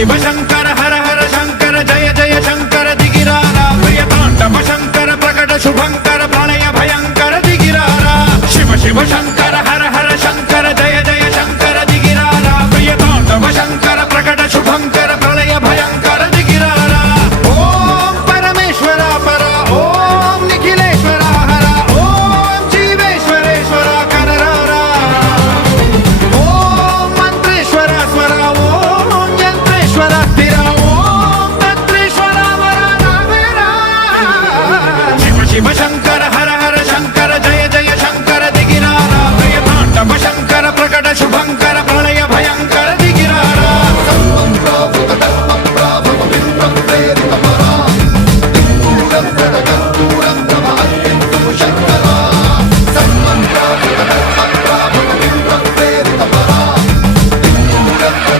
शिव शंकर हर हर शंकर जय जय शंकर दिगिरारा प्रिय तांडव शंकर प्रकट शुभंकर प्रलय भयंकर दिगिरारा शिव शिव शंकर